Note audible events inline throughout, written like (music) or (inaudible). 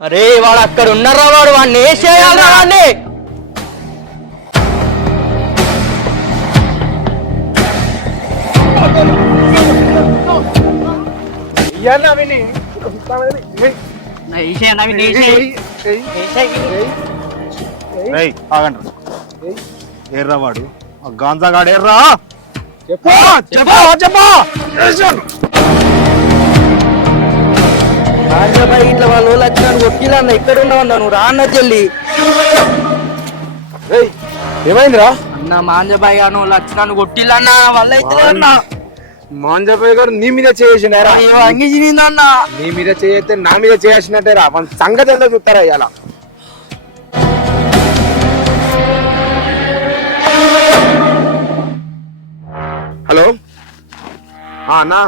అరే వాడు? అక్కడ ఉన్నారా వాడు వాడిని? వేసేయాలరా వాడిని ఎర్రా వాడు? ఆ గాంజాగాడు ఎర్రా చెప్పు. చెప్పా చెప్పా. రాజబాయి ఇట్లా వాళ్ళు వచ్చినాను కొట్టిలన్న ఎక్కడ ఉన్నావన్నా నువ్వు? రా అన్న చెల్లి ఏయ్, ఏమైందిరా? అన్న మాంజబాయి గాను వాళ్ళు వచ్చినాను కొట్టిలన్న వాళ్ళ అయితే అన్న. మాంజపయ్య గారు నీ మీద చేసిండారా అయ్యో అంగి చినిందన్న నీ మీద చేయతే నా మీద చేసినట్టేరా? మన సంగతి ఎంత చూస్తారా ఇవాళ హలో? ఆ అన్నా.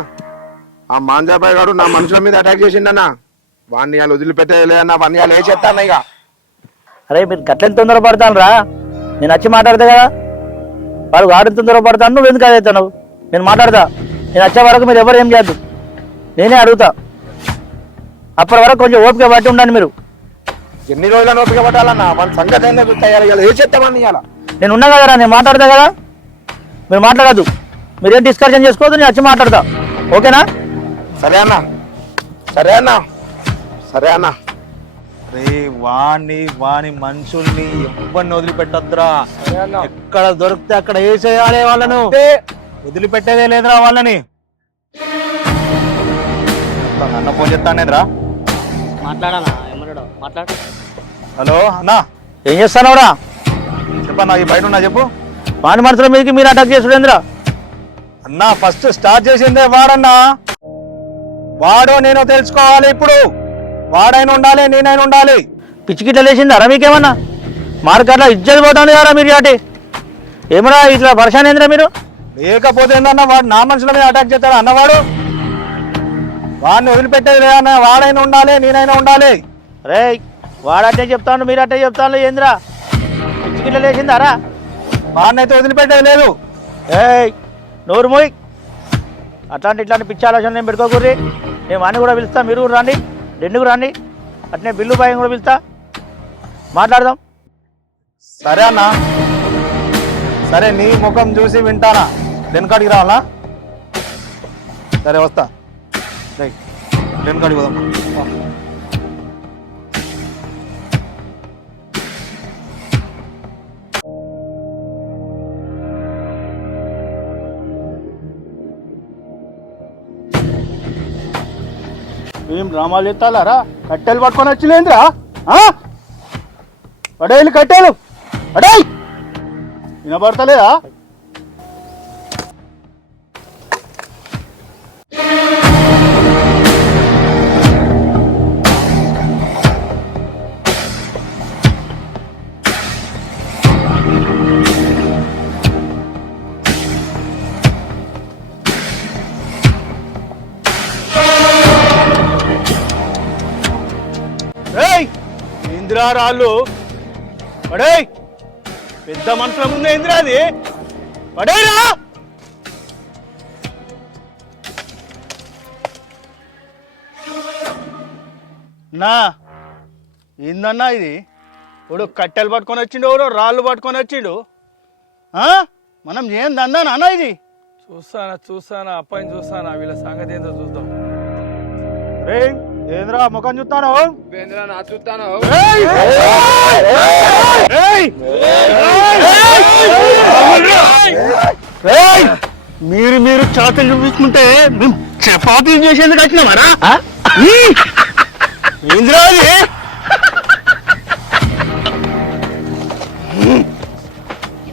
ఆ మాంజాబాయ్ గారు నా మనుషుల మీద అటాక్ చేసిండన్నా. వాడిని వాళ్ళు వదిలిపెట్టేలే అన్న వాడిని వాళ్ళు వేసేస్తాను ఇక. అరే మీరు గట్లని తొందర పడతాను రా నేను వచ్చి మాట్లాడతా కదా. వాడు వాడిని తొందర పడతాను నువ్వు ఎందుకు అదేస్తాను నేను మాట్లాడతా. నేను వచ్చే వరకు మీరు ఎవరు ఏం చేయద్దు. నేనే అడుగుతా. అప్పటి వరకు కొంచెం ఓపిక పట్టి ఉండండి మీరు. ఎన్ని రోజుల నోపిక పట్టాలన్నా? మన సంగతి ఇవాళ. ఇవాళ వేసేస్తామని ఇవాళ. నేను ఉన్నా కదరా నేను మాట్లాడతా కదా. మీరు మాట్లాడద్దు. మీరేం డిస్కషన్ చేసుకోవద్దు నేను వచ్చి మాట్లాడతా. ఓకేనా? సరే అన్న. సరే అన్న. సరే అన్న. రే వాణ్ణి వాని మనుషుల్ని ఎవరిని వదిలిపెట్టద్దురా. ఎక్కడ దొరికితే అక్కడ వేసేయాలి వాళ్ళను. వదిలిపెట్టేదే లేదురా వాళ్ళని. అన్న ఫోన్ చెప్తానేంద్రా మాట్లాడు. హలో అన్నా. ఏం చేస్తానవరా చెప్పన్నా ఈ బయట ఉన్నా చెప్పు. వాని మనసుల మీదకి మీరు అటాక్ చేసుడేంద్రా అన్నా ఫస్ట్ స్టార్ట్ చేసిందే వాడన్నా. వాడో నేను తెలుసుకోవాలి ఇప్పుడు. వాడైనా ఉండాలి నేనైనా ఉండాలి. పిచ్చికిట్ల లేచిందారా మీకేమన్నా? మార్కెట్లో ఇజ్జత్ పోతుంది కదా మీరు అటు ఏమరా ఇట్లా వర్షాన్ని ఏందిరా మీరు? లేకపోతే ఏందన్నా వాడు నా మనుషుల మీద అటాక్ చేస్తాడు అన్నవాడు? వాడిని వదిలిపెట్టేది లేదన్నా వాడైనా ఉండాలి నేనైనా ఉండాలి. రే వాడంటే చెప్తాను మీరు అంటే చెప్తాను ఏందిరా? పిచ్చికిట్ల లేచిందారా? వాడిని అయితే వదిలిపెట్టేది లేదు. ఏయ్ నోరు మోయ్. అట్లాంటి ఇట్లాంటి పిచ్చి ఆలోచన నేను పెట్టుకోకూరి నేను వాడిని కూడా పిలుస్తా మీరు కూడా రండి. రెండు కూడా రండి. అట్నే బిల్లు బాయ్ కూడా పిలుస్తా. మాట్లాడదాం. సరే అన్నా. సరే నీ ముఖం చూసి వింటానా? వెనకాడికి రావాలా? సరే వస్తా. రైట్ వెనకాడికి పోదాం. డ్రామాలు ఎత్తాలారా? కట్టెలు పట్టుకొని వచ్చిలేంద్రా? పడేలు కట్టెలు. అడేయ్ వినపడతలేదా? రాళ్ళు పడేయ్! పెద్ద మనుషుల ముందు ఇందిరా అది పడేరా! నా ఏందన్నా ఇది? ఇప్పుడు కట్టెలు పట్టుకొని వచ్చిండు ఎవడో రాళ్ళు పట్టుకొని వచ్చిండు. ఆ? మనం ఏం దందా నాన్న ఇది? చూస్తానా చూస్తానా అప్పని చూస్తానా వీళ్ళ సంగతి ఏందో చూద్దాం. రే ఏంద్రా ముఖం చూస్తాను ఉపేంద్ర నా చూస్తాను మీరు మీరు చేతలు చూపించుకుంటే మేము చపాతీలు చేసేందుకు వచ్చినామారా? ఏంద్రా అది?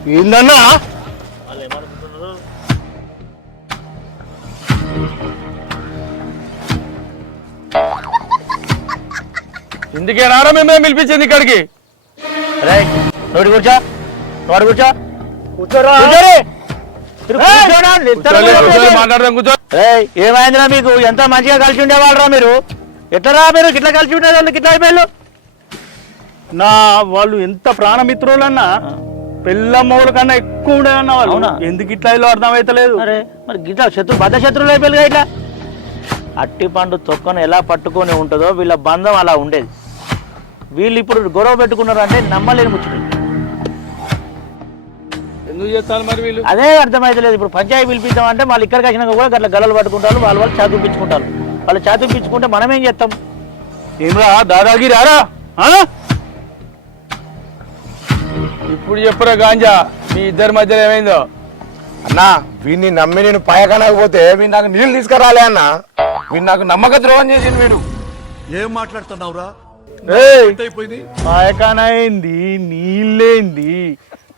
(laughs) ఏందన్నా? ఇందుకే రారా మేమే? పిలిపించింది ఇక్కడికి. నోటి కూర్చో నోటి కూర్చో ఏమైందిరా మీకు? ఎంత మంచిగా కలిసి ఉండేవాళ్ళరా మీరు? ఎట్లరా మీరు? ఇట్లా కలిసి ఉండేవాళ్ళు ఇట్లా అయిపోయారు నా వాళ్ళు ఎంత ప్రాణమిత్రులన్నా పిల్లమ్మల కన్నా ఎక్కువ ఉండేవన్న వాళ్ళు అవునా? ఎందుకు ఇట్లా ఇలా అర్థమైతలేదు? అరే మరి గిట్లా శత్రు బద్ద శత్రువులు అయిపోయారు ఇట్లా? అట్టి పండు తొక్కను ఎలా పట్టుకొని ఉంటుందో వీళ్ళ బంధం అలా ఉండేది. వీళ్ళు ఇప్పుడు గొడవ పెట్టుకున్నారు అంటే నమ్మలేని ముచ్చట ఎందుకు చేస్తాను మరి వీళ్ళు? అదే అర్థమైతలేదు ఇప్పుడు పంచాయతీ పిలిపిద్దాం అంటే వాళ్ళు ఇక్కడికి వచ్చినాక కూడా గట్ల గలలు పట్టుకుంటారు వాళ్ళు వాళ్ళు చాతుపించుకుంటారు వాళ్ళు చాతుపించుకుంటే మనం ఏం చేస్తాం? ఏమ్రా దాదాగిరి ఆ? ఇప్పుడు చెప్పురా గాంజా మీ ఇద్దరి మధ్యలో ఏమైందో? అన్నా వీడిని నమ్మి నేను పయకనకపోతే వీడు నాకు నీళ్ళు తీసుకురాలే అన్న. వీడు నాకు నమ్మక ద్రోహం చేసింది వీడు. ఏం మాట్లాడుతున్నావురా? అయిపోయింది పాయకానైంది నీళ్ళేంది?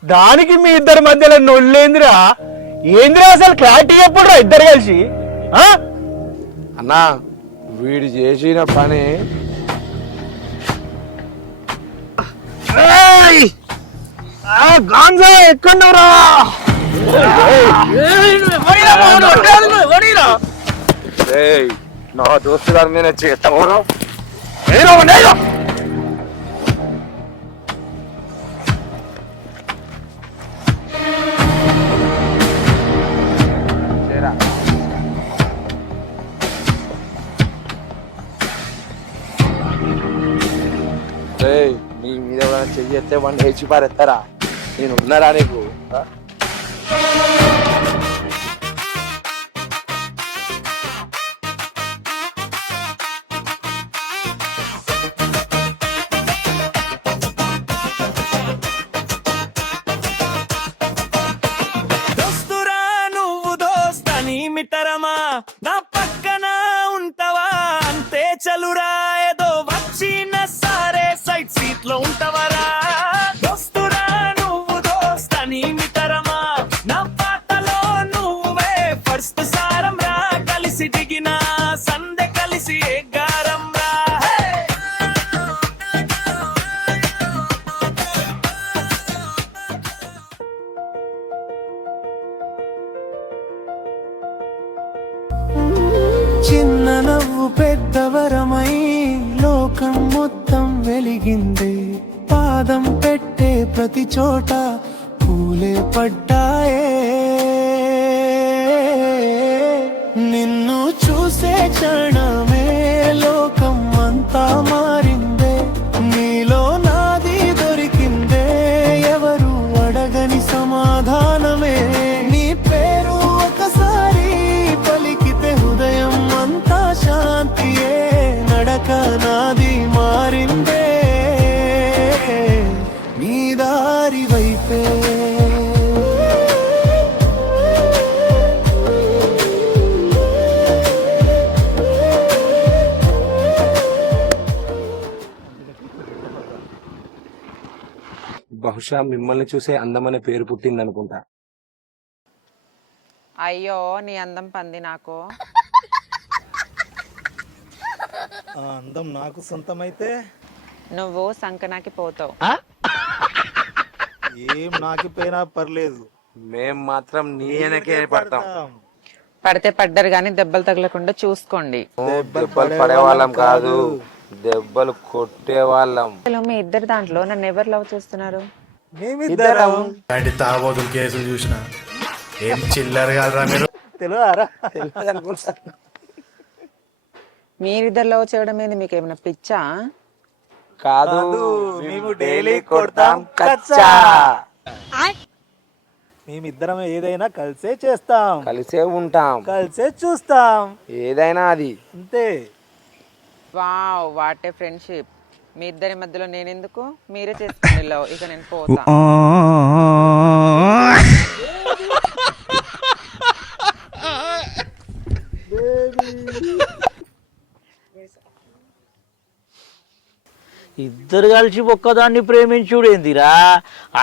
దానికి మీ ఇద్దరి మధ్యలో నొల్లేందిరా? ఏందిరా అసలు క్లారిటీ ఎప్పుడు ఇద్దరు కలిసి? ఆ? అన్నా వీడు చేసిన పని గాంజా ఎక్కడున్నారా ఏయ్, నా దోస్తు గారి మీద చేస్తావు చెయ్యి ఎత్తే వాడిని హెచ్చి పారెత్తారా నేను ఉన్నారా నీకు? పెద్దవరమై లోకం మొత్తం వెలిగింది. పాదం పెట్టే ప్రతి చోట పూలే పడ్డాయే. నిన్ను చూసే క్షణం బహుశా మిమ్మల్ని చూసే అందమనే పేరు పుట్టింది అనుకుంటా అయ్యో నీ అందం పంది నాకు. ఆ అందం నాకు సొంతమైతే? నువ్వు సంకనాకి పోతావు. ఏం నాకిపోయినా పర్లేదు. మేం మాత్రం నీ వెనకే పడతాం. పడితే? పడ్డారు కానీ దెబ్బలు తగలకుండా చూసుకోండి. దెబ్బలు పడే వాళ్ళం కాదు. దెబ్బలు కొట్టే వాళ్ళం అసలు మీ ఇద్దరు దాంట్లో నన్ను ఎవరు లవ్ చేస్తున్నారు? మేమిద్దరం. తాగోతులు కేసులు చూసిన ఏం చిల్లర కాదురా మీరు. తెలియరా మీరిద్దరు లవ్ చేయడం ఏంది? మీకు ఏమైనా పిచ్చా? కాదు మేము డైలీ కొడతాం కచ్చా. మేమిద్దరం ఏదైనా కలిసే చేస్తాం. కలిసే ఉంటాం. కలిసే చూస్తాం. ఏదైనా అది. అంతే. Wow what a friendship. మీ ఇద్దరి మధ్యలో నేను ఎందుకు మీరే చేసుకోండి లవ్ ఇక నేను పోతా. ఇద్దరు కలిసి ఒక్కదాన్ని ప్రేమించుడు ఏందిరా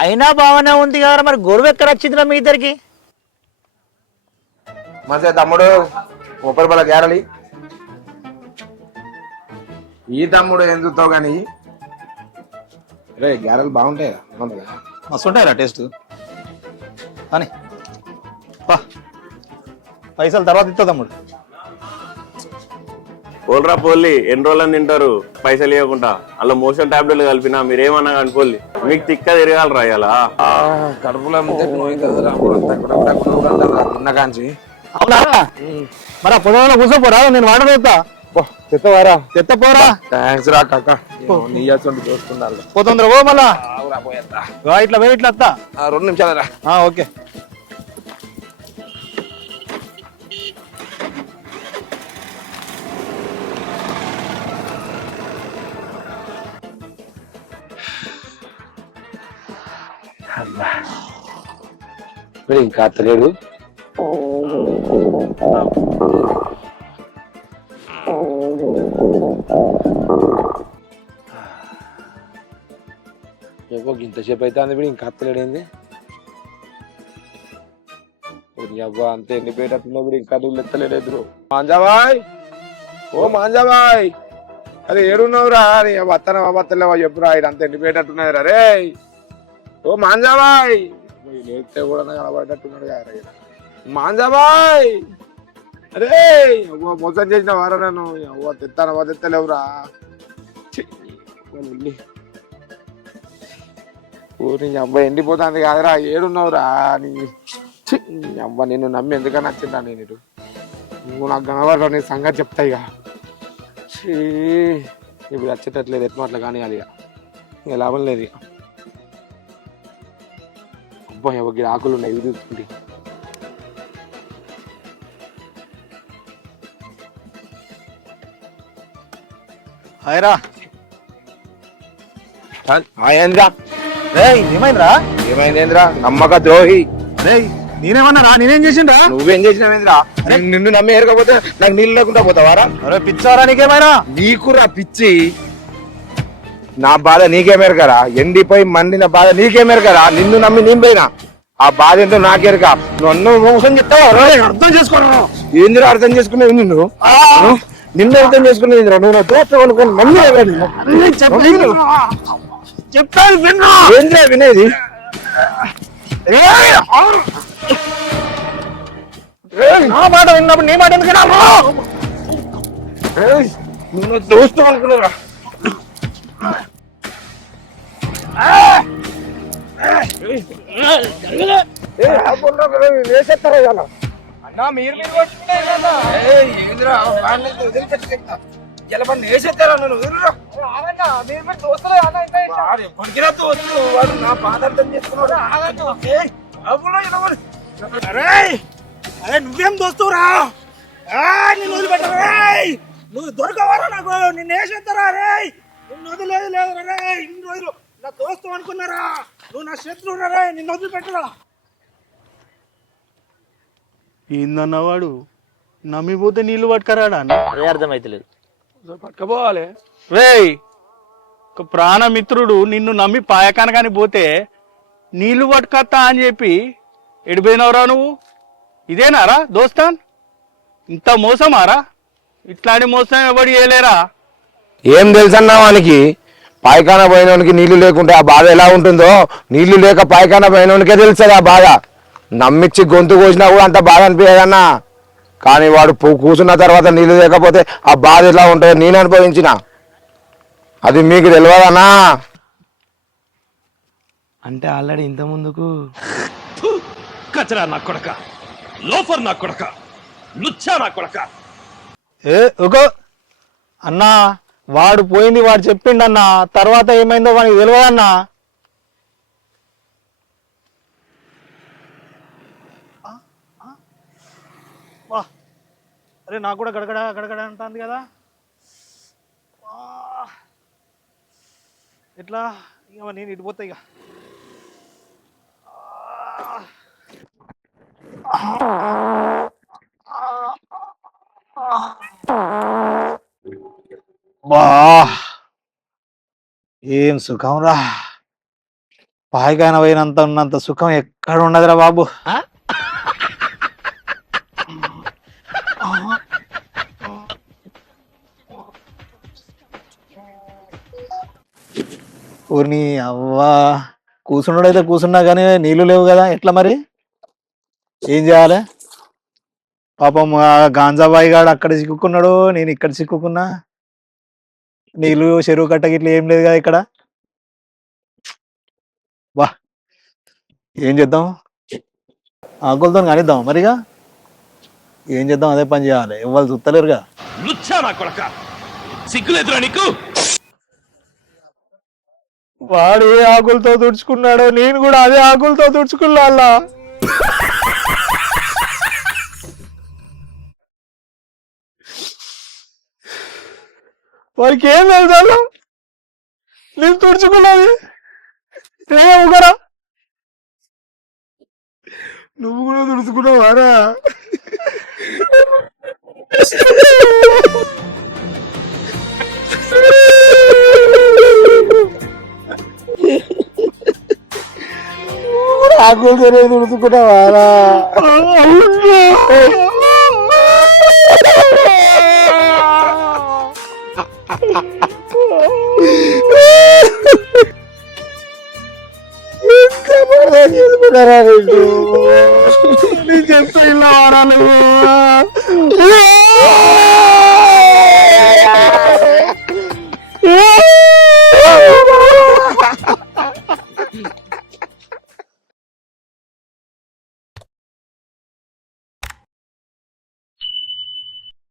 అయినా బాగానే ఉంది కదా మరి గొడవ ఎక్కడ వచ్చిందిరా మీ ఇద్దరికి? మంచిగా తమ్ముడు బల గ్యారలి. ఈ తమ్ముడు ఏం చూస్తావు కానీ రే గ్యారెలు బాగుంటాయి? మస్తు ఉంటాయిరా టేస్ట్. అని పా. పైసలు తర్వాత ఇస్తా తమ్ముడు. పోల్రా పోల్లి ఎన్ని రోజులని తింటారు? పైసలు ఇవ్వకుండా. అలా మోషన్ టాబ్లెట్లు కలిపినా మీరేమన్నా కానీ పోల్లి మీకు తిక్క తిరగాలరా ఇలా కడుపులో అవునా? మరి ఆ పొలంలో కూర్చోపోరా? నేను వాడదేస్తా చెత్తవారా? చెత్త పోరా? థ్యాంక్స్ రా కాక. నీ అసలు చూస్తున్నారు పోతుందిరా ఓ మళ్ళా. రా ఇట్లా పోయి ఇట్లా వస్తా రెండు నిమిషాలు రా ఆ, ఓకే. ఇంకా అత్తలేడు? ఏవో అయితే అంది వీడు ఇంకా అత్తలేడేంది అబ్బా అంతే ఎండిపోయేటట్టున్నా వీడు ఇంకా నువ్వు ఎత్తలేడు ఎదురు. మాంజాబాయ్! ఓ మాంజాబాయ్! అరే ఏడున్నావురా? నీ వత్తన వత్తలేవా చెప్పురా ఇది అంత ఎండిపోయేటట్టున్నది రే! ఓ మాంజాబాయ్! లేస్తే కూడా కనబడేటట్టున్నాడు కదా మాంజాబాయ్! అరే అవ్వ మోసం చేసిన వారా నన్ను? అవ్వ తెత్తానవా తెత్తలేవురా? ఊరి అబ్బాయి ఎండిపోతుంది కాదురా ఏడున్నావురా నీ అబ్బా నిన్ను నమ్మి ఎందుకని వచ్చిందా నేను ఇటు నువ్వు నాకు కనబడరా నీ సంగతి చెప్తా ఇక ఇప్పుడు వచ్చేటట్లేదు ఎట్లా అట్లా కానీ అది ఇక లాభం లేదు ఇక అబ్బా ఎవరికి ఆకులు ఉన్నాయి ఇవి చూసుకుంటే హాయ్రా ఏంద్రా రేయ్ ఏమైందిరా? ఏమైందేంద్రా? నమ్మక ద్రోహి. రేయ్ నేనేమన్నారా నేనేం చేసిండ్రా? నువ్వేం చేసినావేంద్రా? నిన్ను- నిన్ను నమ్మి ఏరకపోతే నాకు నీళ్ళు లేకుండా పోతావారా? అరే పిచ్చారా నీకేమైనా? నీకురా పిచ్చి. నా బాధ నీకేమెరకరా ఎండిపోయి మండిన బాధ నీకేమెరకరా నిన్ను నమ్మి నేను పోయినా. ఆ బాధ ఏంటో నాకెరక నన్ను మోసం చెప్తావా రా? అర్థం చేసుకోరా? ఏందిరా అర్థం చేసుకునేది నిన్ను? నిన్ను అర్థం చేసుకునేది నువ్వు నా దోస్తం అనుకుని నమ్మి చెప్తాను విన్నా! ఏంద్రా వినేది? నా మాట విన్నప్పుడు నీ మాట ఎందుకు వినాలి? ఏయ్, నువ్వు నా దోస్తం అనుకున్నావురా వేసేస్తారా ఇవాళ? అన్నా మీరు మీరు కదా ఏంద్రా వాడిని వదిలిపెట్టేస్తా వేసేస్తారా నన్ను. వాడు నా దోస్తు వాడు. అరే అరే నువ్వేం దోస్తురా నిన్ను వదిలిపెట్టరా? రేయ్ నువ్వు దొరకవరా నాకు? నిన్ను వేసేస్తారా రే నిన్ను వదిలేదు లేదు రే ఇన్ని రోజులు నా దోస్తు అనుకున్నారా? నువ్వు నా శత్రువురా రే నిన్ను వదిలిపెట్టరా? ఏందన్న వాడు నమ్మిపోతే నీళ్ళు పట్టుకరాడా అర్థమైతలేదు. పట్టుకపోవాలి. రేయ్ ఒక ప్రాణమిత్రుడు నిన్ను నమ్మి పాయకానకాని పోతే నీళ్ళు పట్టుకత్తా అని చెప్పి ఎడిపోయినవరా నువ్వు? ఇదేనారా దోస్తాన్? ఇంత మోసమారా? ఇట్లాంటి మోసం ఎవడు చేయలేరా? ఏం తెలుసన్నా వానికి? పాయకాన పోయినోనికి నీళ్ళు లేకుంటే ఆ బాధ ఎలా ఉంటుందో? నీళ్ళు లేక పాయకాన పోయినోనికే తెలుస్తుంది ఆ బాధ. నమ్మిచ్చి గొంతు కోసినా కూడా అంత బాధ అనిపించదన్నా. కానీ వాడు కూర్చున్న తర్వాత నీళ్ళు లేకపోతే ఆ బాధ ఎలా ఉంటుందో నేను అనుభవించిన. అది మీకు తెలియదన్నా అంటే ఆల్రెడీ ఇంత ముందుకు కచరా నా కొడక లోఫర్ నా కొడక లుచ్చా నా కొడక. ఏ ఒక అన్నా వాడు పోయింది వాడు చెప్పిండన్నా తర్వాత ఏమైందో వానికి తెలియదన్నా అరే నాకు కూడా గడగడ గడగడ అంటుంది కదా. వా. ఎట్లా? ఇక నేను ఇటు పోతా ఇక. బా ఏం సుఖం రా. పాయికాన పోయినంత ఉన్నంత సుఖం ఎక్కడ ఉండదురా బాబు. ఊరిని అవ్వా. కూర్చున్నాడైతే కూర్చున్నా కానీ నీళ్ళు లేవు కదా ఎట్లా మరి? ఏం చేయాలి? పాపం ఆ గాంజాబాయి గాడు అక్కడ చిక్కుకున్నాడు నేను ఇక్కడ చిక్కుకున్నా. నీళ్ళు చెరువు కట్ట గిట్ల ఏం లేదు కదా ఇక్కడ? వా ఏం చేద్దాం? ఆకులతో కానిద్దాం మరిగా? ఏం చేద్దాం? అదే పని చేయాలి. ఇవ్వాలి చూస్తలేరుగా సిగ్గులేదురా నీకు? వాడు ఏ ఆకులతో తుడుచుకున్నాడో నేను కూడా అదే ఆకులతో తుడుచుకున్నా అలా వాడికి ఏం తెలుసా నేను తుడుచుకున్నది. ఏ నువ్వు కూడా తుడుచుకున్నావారా? (laughs) ఆకులతోనే తుడుచుకున్నావారా చేసుకున్నారా నేను చెప్తా ఇలా వారా నువ్వు.